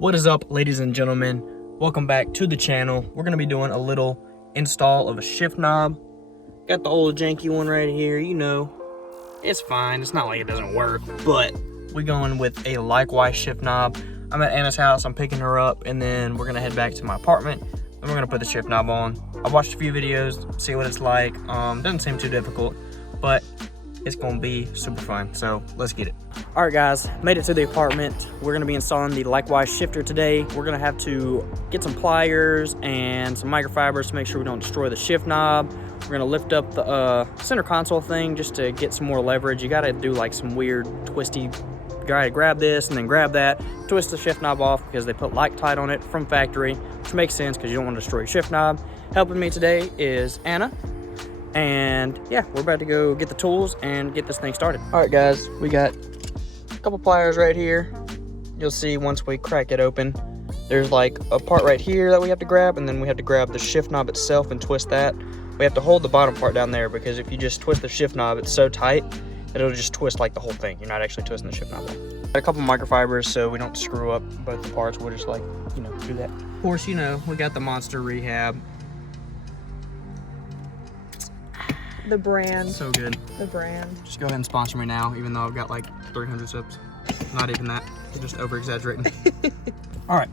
What is up, ladies and gentlemen? Welcome back to the channel. We're gonna be doing a little install of a shift knob. Got the old janky one right here. You know, it's fine. It's not like it doesn't work, but we're going with a likewise shift knob. I'm at Anna's house. I'm picking her up, and then we're gonna head back to my apartment. And we're gonna put the shift knob on. I watched a few videos, see what it's like. Doesn't seem too difficult, but it's gonna be super fun. So let's get it. All right, guys, made it to the apartment. We're gonna be installing the likewise shifter today. We're gonna have to get some pliers and some microfibers to make sure we don't destroy the shift knob. We're gonna lift up the center console thing just to get some more leverage. You gotta do like some weird twisty, you gotta grab this and then grab that, twist the shift knob off because they put Loctite on it from factory, which makes sense because you don't want to destroy your shift knob. Helping me today is Anna. And yeah, we're about to go get the tools and get this thing started. All right, guys, we got a couple pliers right here. You'll see once we crack it open, there's like a part right here that we have to grab, and then we have to grab the shift knob itself and twist that. We have to hold the bottom part down there because if you just twist the shift knob, it's so tight that it'll just twist like the whole thing. You're not actually twisting the shift knob. Got a couple microfibers so we don't screw up both the parts. We'll just like, you know, do that. Of course, you know, we got the Monster Rehab. The brand. So good. The brand. Just go ahead and sponsor me now, even though I've got like 300 subs. Not even that. You're just over-exaggerating. All right.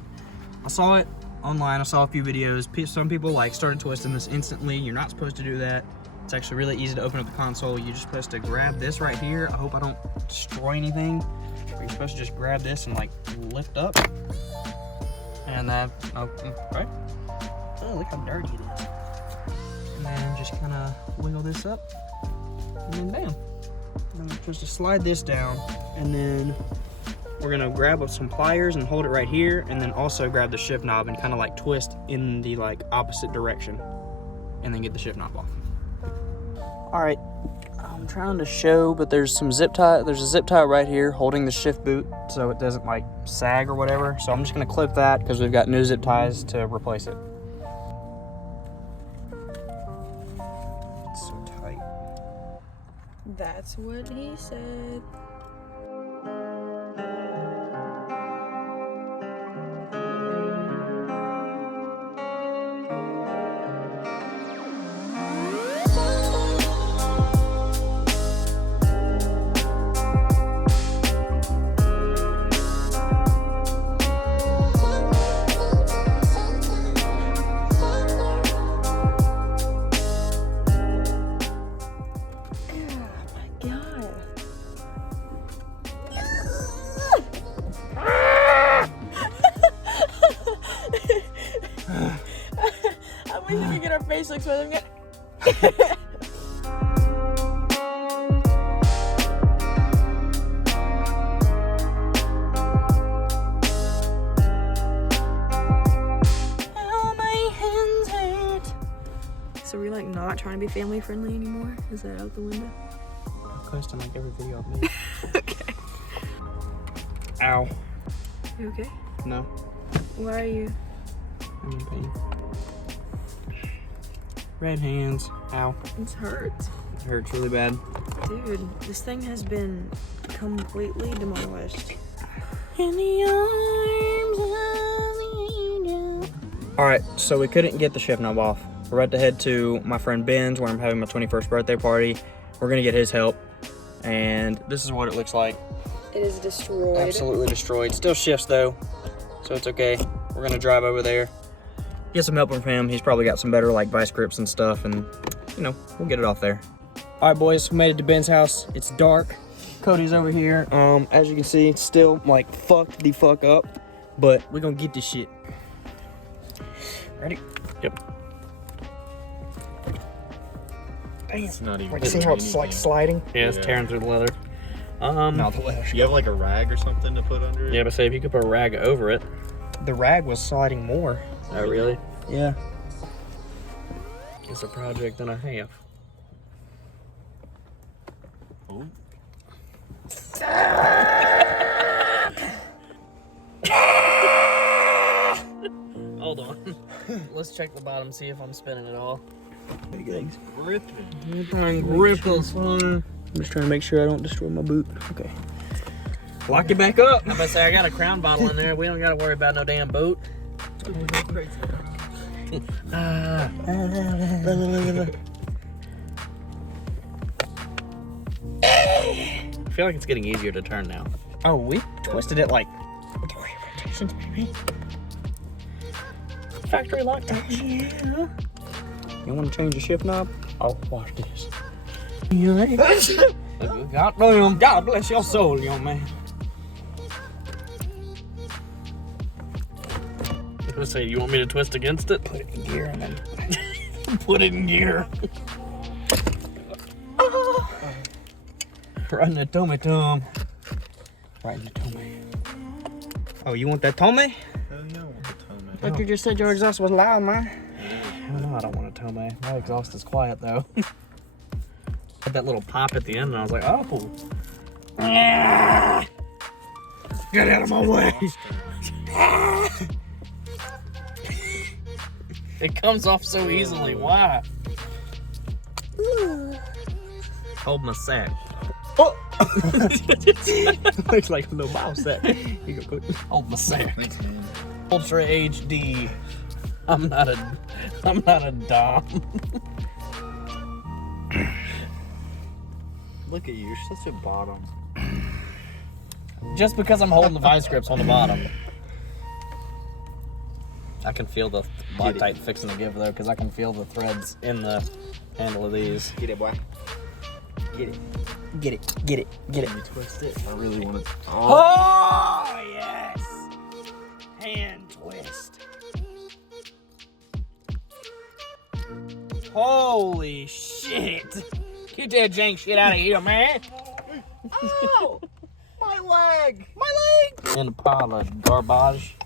I saw it online. I saw a few videos. Some people like started twisting this instantly. You're not supposed to do that. It's actually really easy to open up the console. You're just supposed to grab this right here. I hope I don't destroy anything. You're supposed to just grab this and like lift up. And that, right? Oh, look how dirty it is. And then just kind of wiggle this up, and then bam. And then we're supposed to slide this down, and then we're gonna grab up some pliers and hold it right here, and then also grab the shift knob and kind of like twist in the like opposite direction, and then get the shift knob off. All right, I'm trying to show, but there's some zip tie. There's a zip tie right here holding the shift boot, so it doesn't like sag or whatever. So I'm just gonna clip that because we've got new zip ties to replace it. That's what he said. I wish we could get our face looks with him. Oh, my hands hurt. So we're like not trying to be family friendly anymore? Is that out the window? I'll post on like every video I've made. Okay. Ow. You okay? No. Why are you? I'm in pain. Red hands. Ow. It hurts. It hurts really bad. Dude, this thing has been completely demolished. In the arms of the angel. Alright, so we couldn't get the shift knob off. We're about to head to my friend Ben's where I'm having my 21st birthday party. We're gonna get his help. And this is what it looks like. It is destroyed. Absolutely destroyed. Still shifts though, so it's okay. We're gonna drive over there, get some help from him. He's probably got some better like vice grips and stuff, and you know, we'll get it off there. All right, boys, we made it to Ben's house. It's dark. Cody's over here. As you can see, it's still like fucked the fuck up, but we're gonna get this shit. Ready? Yep. Damn. It's not even. Like, see how it's like sliding? Yeah, it's tearing through the leather. Not the leather. You have like a rag or something to put under it? Yeah, but say if you could put a rag over it. The rag was sliding more. Oh, really? Yeah. It's a project and a half. Oh. Hold on. Let's check the bottom, see if I'm spinning at all. It's gripping. Gripping, son. I'm just trying to make sure I don't destroy my boot. Okay. Lock it back up. I'm about to say, I got a Crown bottle in there. We don't got to worry about no damn boat. I feel like it's getting easier to turn now. Oh, we twisted it like factory lock touch. Yeah. You want to change the shift knob? Oh, watch this. God bless your soul, young man. I was gonna say, you want me to twist against it? Put it in gear and then put it in gear. Right in the tummy, Tom. Right in the tummy. Oh, you want that tummy? Hell yeah, I want the tummy. But you just said your exhaust was loud, man. No, I don't want a tummy. My exhaust is quiet though. Had that little pop at the end, and I was like, oh. Get out of my way. It comes off so easily. Why? Hold my sack. Oh! Looks like a little mouse sack. You go hold my sack. Thanks, man. Ultra HD. I'm not a dom. Look at you, you're such a bottom. Just because I'm holding the vice grips on the bottom. I can feel the Loctite fixing to give though, because I can feel the threads in the handle of these. Get it, boy. Get it. Get it, get it, get it. Let me twist it. I really want to. Oh, yes! Hand twist. Holy shit! Get that jank shit out of here, man! Oh! My leg! My leg! In a pile of garbage.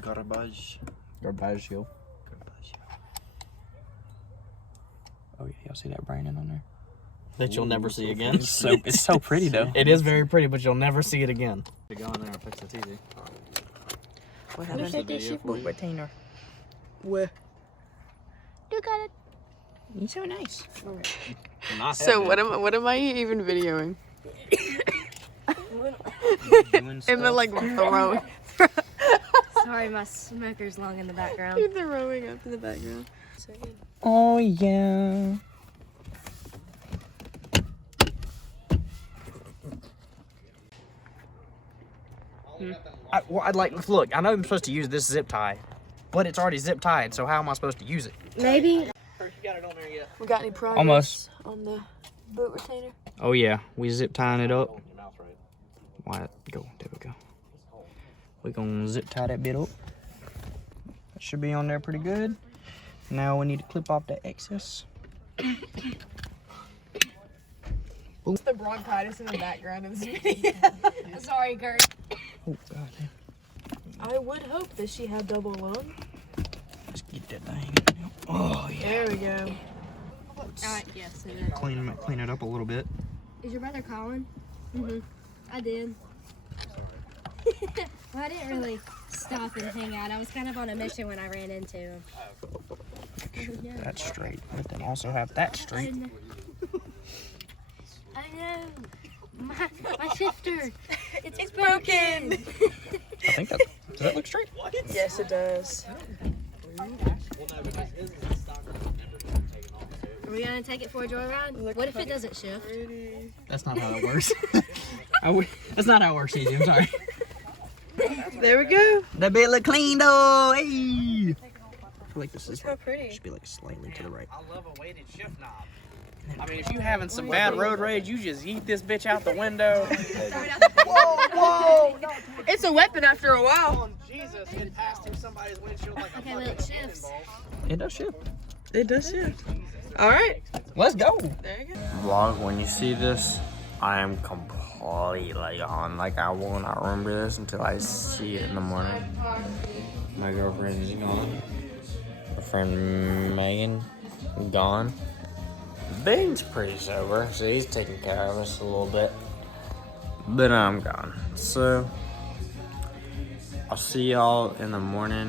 Garbage. Garbage, yo. Oh yeah, y'all see that branding on there? That you'll never see again. It's so pretty though. It is very pretty, but you'll never see it again. Go in there and fix the TV. What There's happened? the video for you. Retainer. Where? You got it. You're so nice. So what am I even videoing? And then like throwing. Sorry, my smoker's lung in the background. You're throwing up in the background. So good. Oh yeah. I'd like, look, I know I'm supposed to use this zip tie, but it's already zip tied, so how am I supposed to use it? Maybe. You got it on there yet? We got any progress Almost. on the boot retainer? Oh yeah, we zip tying it up. Why, go, there we go. We're gonna zip tie that bit up. That should be on there pretty good. Now we need to clip off that excess. It's the bronchitis in the background of this video. Sorry, Kurt. Oh god damn. I would hope that she had double lung. Let's get that thing. Oh yeah. There we go. Yes, it is. Clean it up a little bit. Is your brother Colin? Mm-hmm. I did. Well, I didn't really stop and hang out. I was kind of on a mission when I ran into him. Yeah. That's straight. But then also have that I straight. know. I know. My shifter. It's broken. I think that, does that look straight? Yes, it does. Are we gonna take it for a joyride? What if it doesn't shift? That's not how it works. That's not how it works, CJ. I'm sorry. There we go. That bit look clean though. Hey. I feel like this is So pretty. should be like slightly to the right. I love a weighted shift knob. I mean, if you having some bad road rage, you just yeet this bitch out the window. Whoa! It's a weapon after a while. Jesus, it passed through somebody's windshield like a Okay, well, it shifts. It does shift. It does shift. All right. Let's go. There you go. Vlog, when you see this, I am completely on. Like, I will not remember this until I see it in the morning. My girlfriend is gone. My friend Megan, gone. Bane's pretty sober, so he's taking care of us a little bit. But I'm gone. So, I'll see y'all in the morning.